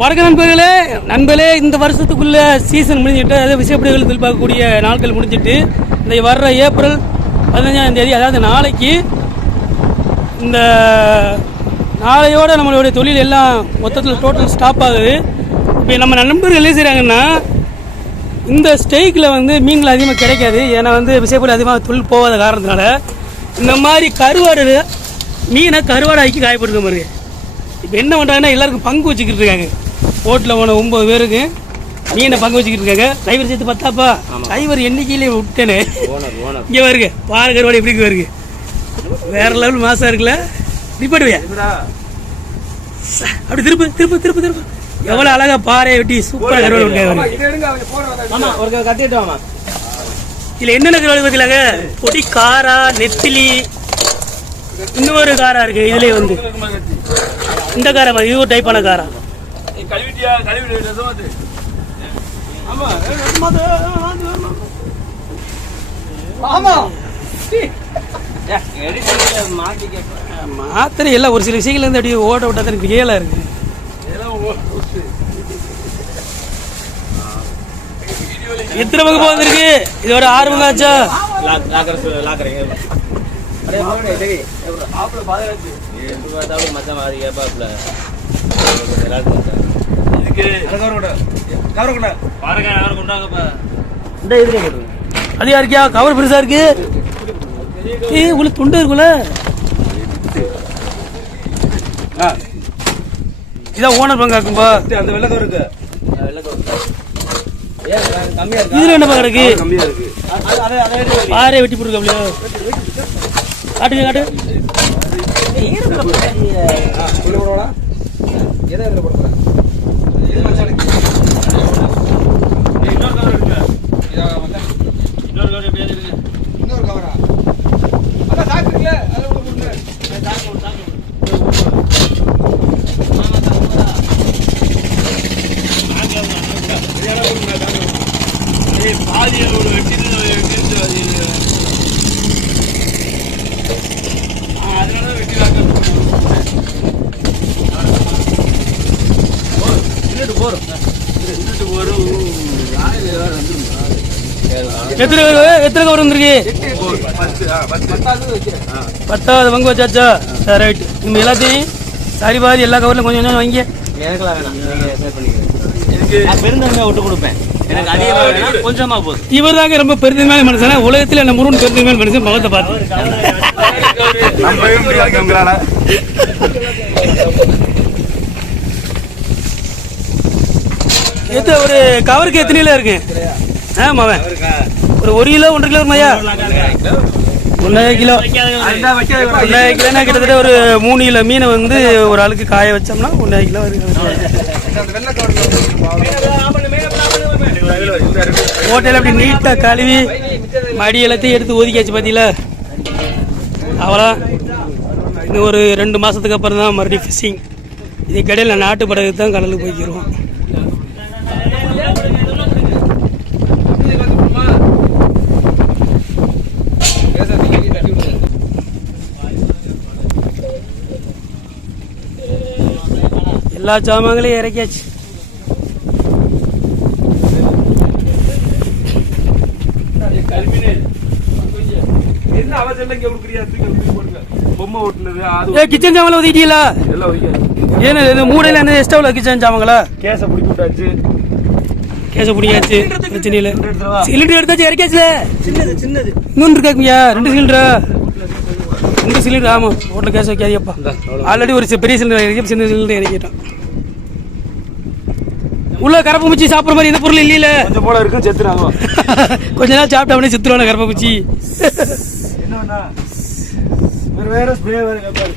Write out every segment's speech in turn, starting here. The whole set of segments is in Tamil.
வணக்க நண்பர்களே. நண்பர்களே இந்த வருஷத்துக்குள்ள சீசன் முடிஞ்சிட்டு அதாவது விசைப்படிகள் எதிர்பார்க்கக்கூடிய நாட்கள் முடிஞ்சிட்டு இந்த வர்ற ஏப்ரல் பதினஞ்சாம் தேதி அதாவது நாளைக்கு இந்த நாளையோட நம்மளுடைய தொழில் எல்லாம் மொத்தத்தில் டோட்டல் ஸ்டாப் ஆகுது. இப்போ நம்ம நண்பர்கள் என்ன செய்கிறாங்கன்னா இந்த ஸ்டேக்கில் வந்து மீன்கள் அதிகமாக கிடைக்காது. ஏன்னா வந்து விசைப்படி அதிகமாக தொழில் போகாத காரணத்தினால இந்த மாதிரி கருவாடு மீனை கருவாடு ஆக்கி காயப்படுத்த மாதிரி இப்போ என்ன பண்ணுறாங்கன்னா எல்லாருக்கும் பங்கு வச்சுக்கிட்டு இருக்காங்க. போட்டில் போன ஒம்பது பேருக்கு மீனை பங்கு வச்சுக்கிட்டு இருக்காங்க? டிரைவர் சேர்த்து பத்தாப்பா டிரைவர் எண்ணிக்கையிலே விட்டேனே. இங்கே வருங்க பாரு கருவாடு எப்படி வருங்க வேற லெவல் மாசம் இருக்குல்ல? நிப்பாடுவியா அப்படி திருப்பு திருப்பு திருப்பு திருப்பு. எவ்வளோ அழகா பாறையை வெட்டி சூப்பராக கருவாடு விட்டு ஆமா ஒரு கத்திட்டு இதில் என்னென்ன கருவாடு பார்த்தீங்களாங்க பொடி காரா நெத்திலி. இன்னொரு காரா இருக்கு இதுலயே வந்து. இந்த காரா இது ஒரு டைப்பான காரா. கழுவிட்டியா? கழுவிட்டு ரசமாத்து மாத்தி கேட்பேன் மாத்திரை எல்லாம் ஒரு சில விஷயங்கள் வந்து அப்படியே ஓட விட்டா தான் ரியலாக இருக்கு. எத்தனை பங்கு வந்திருக்கு? இது ஒரு ஆறு பங்கு ஆச்சா? பார்த்தாலும் மச்சான் மாதிரி கேப்பாப்ல இதுக்கு கவர கவர பாருங்க யாரும் கொண்டாங்கப்பா. இந்த இதுல போடுங்க அது யாருக்கியா? கவர் பெருசா இருக்கு. ஏய் உள்ள துண்டு இருக்குல்ல. இதான் ஓனர் பங்காக்கும்பா அந்த வெள்ளை கவர் இருக்கு. ஏன் கம்மியா இருக்கா? இதுல என்ன பக்கம் இருக்கு? கம்மியா இருக்கு. அது அதை அதை எடுத்து பாறை வெட்டி அப்படியே. காட்டுங்க காட்டு. உள்ள போடவா எதை இதுல போட போறேன் இது மச்சானுக்கு இன்னொரு கவர் இருக்கு இதா மச்சான் இன்னொரு கவர் எப்படி இருக்கு இன்னொரு கவரா அதான் சாக்கு இருக்குல்ல அதுல உள்ள போடுங்க பாதியில் ஒரு வெட்டிட்டு வெட்டிட்டு அதனால தான் வெட்டி இருட்டு போறோம் இருட்டு போறோம் எத்தனை எத்தனை கவர் வந்திருக்கு பத்தாவது பங்கு வச்சாச்சா? சரி ரைட் நம்ம எல்லாத்தையும் சரி பாதி எல்லா கவர்லையும் கொஞ்சம் கொஞ்சம் வாங்கி எனக்குலாம் வேணாம். விட்டு கொடுப்பேன். எனக்கு அதிகமா வேணாம் கொஞ்சமா போதும். இவர் தாங்க ரொம்ப பெருந்தன்மையான மனுஷனா? உலகத்தில் என்ன முருகன் பெருந்தன்மையான மனுஷன் முகத்தை பார்த்து. எத்தனை ஒரு கவருக்கு எத்தனையில இருக்கு? ஆ மாவன் ஒரு ஒரு கிலோ ஒன்றரை கிலோ வருமாயா ஒன்றரை கிலோ. ஒன்றரை கிலோனா கிட்டத்தட்ட ஒரு மூணு கிலோ மீனை வந்து ஒரு ஆளுக்கு காய வச்சோம்னா ஒன்றரை கிலோ வருது ஹோட்டல் அப்படி நீட்டாக கழுவி மடி எல்லாத்தையும் எடுத்து ஒதுக்கியாச்சு பார்த்தீங்களா அவ்வளோ. இன்னும் ஒரு ரெண்டு மாதத்துக்கு அப்புறம் தான் மறுபடியும் ஃபிஷிங் இதுக்கடையில் நாட்டு படகு தான் கடலுக்கு போய்க்கிறோம் எல்லா சாமான்களையும் இறக்கியாச்சு. கிச்சன் சாமான் ஒதுக்கிட்டீங்களா? ஏன்னா இது மூடையில் என்ன எக்ஸ்ட்ரா கிச்சன் சாமாங்களா கேஸை பிடிக்க விட்டாச்சு. கேச பிடிக்காச்சு பிரச்சனை இல்லை? சிலிண்டர் எடுத்தாச்சு இறக்கியாச்சுல. சின்னது சின்னது. இன்னொன்று இருக்காங்கய்யா ரெண்டு சிலிண்டரா ரெண்டு சிலிண்டர் ஆமாம் ஹோட்டல் கேஸ் வைக்காதியப்பா ஆல்ரெடி ஒரு பெரிய சிலிண்டர் இறக்கி சின்ன சிலிண்டர் இறக்கிட்டோம் உள்ள கரப்பு சாப்பிட்ற மாதிரி எந்த பொருள் இல்லையில. கொஞ்சம் போல இருக்கும் செத்துறாங்க கொஞ்ச நாள் சாப்பிட்ட அப்படியே சித்துருவான கரப்பை முச்சி என்ன வேற ஸ்ப்ரே வேற கேட்பாரு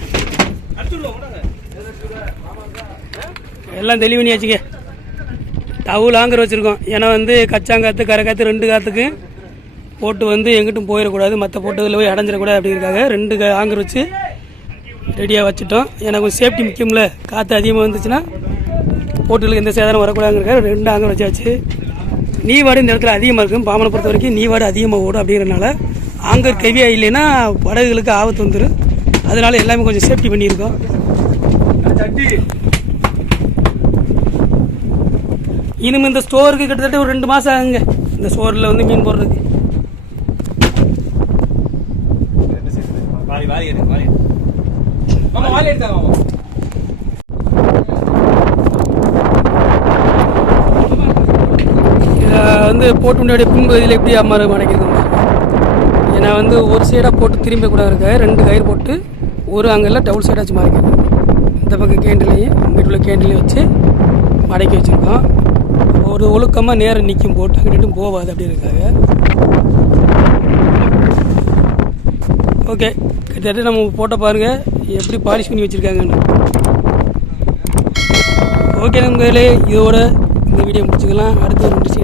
எல்லாம் தெளிவு பண்ணியாச்சுங்க. டவுல் ஆங்கர் வச்சுருக்கோம். ஏன்னா வந்து கச்சாங்காத்து கரைக்காத்து ரெண்டு காத்துக்கு போட்டு வந்து எங்கிட்டும் போயிடக்கூடாது. மற்ற போட்டதில் போய் அடைஞ்சிடக்கூடாது அப்படிங்கிறக்காக ரெண்டு க- ஆங்கர் வச்சு ரெடியாக வச்சுட்டோம். எனக்கு கொஞ்சம் சேஃப்டி முக்கியம்ல. காற்று அதிகமாக வந்துச்சுன்னா போட்டுகளுக்கு எந்த சேதாரம் வரக்கூடாதுங்கிறக்காக ரெண்டு ஆங்கர் வச்சாச்சு. நீவாடு இந்த இடத்துல அதிகமாக இருக்கும். பாம்பனை பொறுத்த வரைக்கும் நீவாடு அதிகமாக ஓடும் அப்படிங்கிறனால ஆங்கர் கெவியாக இல்லைன்னா படகுகளுக்கு ஆபத்து வந்துடும் அதனால எல்லாமே கொஞ்சம் சேஃப்டி பண்ணியிருக்கோம். சட்டி. இனிமே இந்த ஸ்டோருக்கு கிட்டத்தட்ட ஒரு ரெண்டு மாதம் ஆகுங்க. இந்த ஸ்டோரில் வந்து மீன் போடுறதுக்கு. வாரி வாரி வாரி வாரி எடுத்தாங்க மாமா இதை வந்து போட்டு முன்னாடி பின்பகுதியில் எப்படி அம்மாறு மடக்கிருக்கோம் ஏன்னா வந்து ஒரு சைடாக போட்டு திரும்ப கூட இருக்க ரெண்டு கயிறு போட்டு ஒரு அங்கெல்லாம் டபுள் சைடாக வச்சு மடக்கிருக்கோம் இந்த பக்கம் கேண்டிலையும் வீட்டில் கேண்டிலையும் வச்சு மடக்கி வச்சுருக்கோம். ஒரு ஒழுக்கமாக நேரம் நிற்கும் போட்டு அங்கிட்டும் போகாது அப்படி இருக்காங்க ஓகே கிட்டத்தட்ட நம்ம போட்ட பாருங்கள் எப்படி பாலிஷ் பண்ணி வச்சுருக்காங்கன்னு. ஓகே நண்பர்களே இதோட இந்த வீடியோ முடிச்சுக்கலாம். அடுத்த ஒரு முடிச்சு